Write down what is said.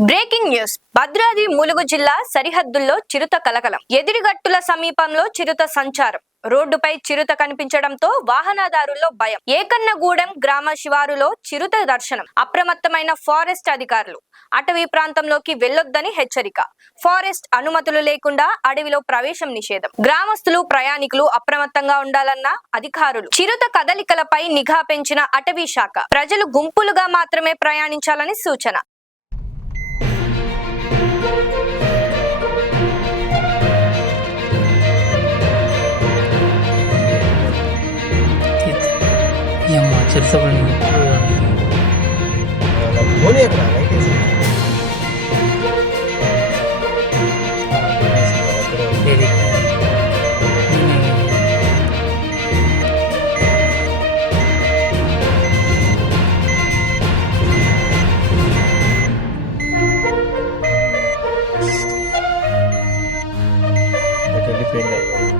Breaking news. Bhadradri Mulugu జిల్లా సరిహద్దుల్లో చిరుత కలకలం. ఎదిరిగట్టుల సమీపంలో చిరుత సంచారం. రోడ్డుపై చిరుత కనిపించడంతో వాహనదారుల్లో భయం. ఏకన్నగూడెం గ్రామ శివారులో చిరుత దర్శనం. అప్రమత్తమైన ఫారెస్ట్ అధికారులు. అటవీ ప్రాంతంలోకి వెళ్లొద్దని హెచ్చరిక. ఫారెస్ట్ అనుమతులు లేకుండా అడవిలో ప్రవేశం నిషేధం. గ్రామస్తులు ప్రయాణికులు అప్రమత్తంగా ఉండాలన్న అధికారులు. చిరుత కదలికలపై నిఘా పెంచిన అటవీ శాఖ. ప్రజలు గుంపులుగా మాత్రమే ప్రయాణించాలని సూచన. వెళ్ళిపోయింది.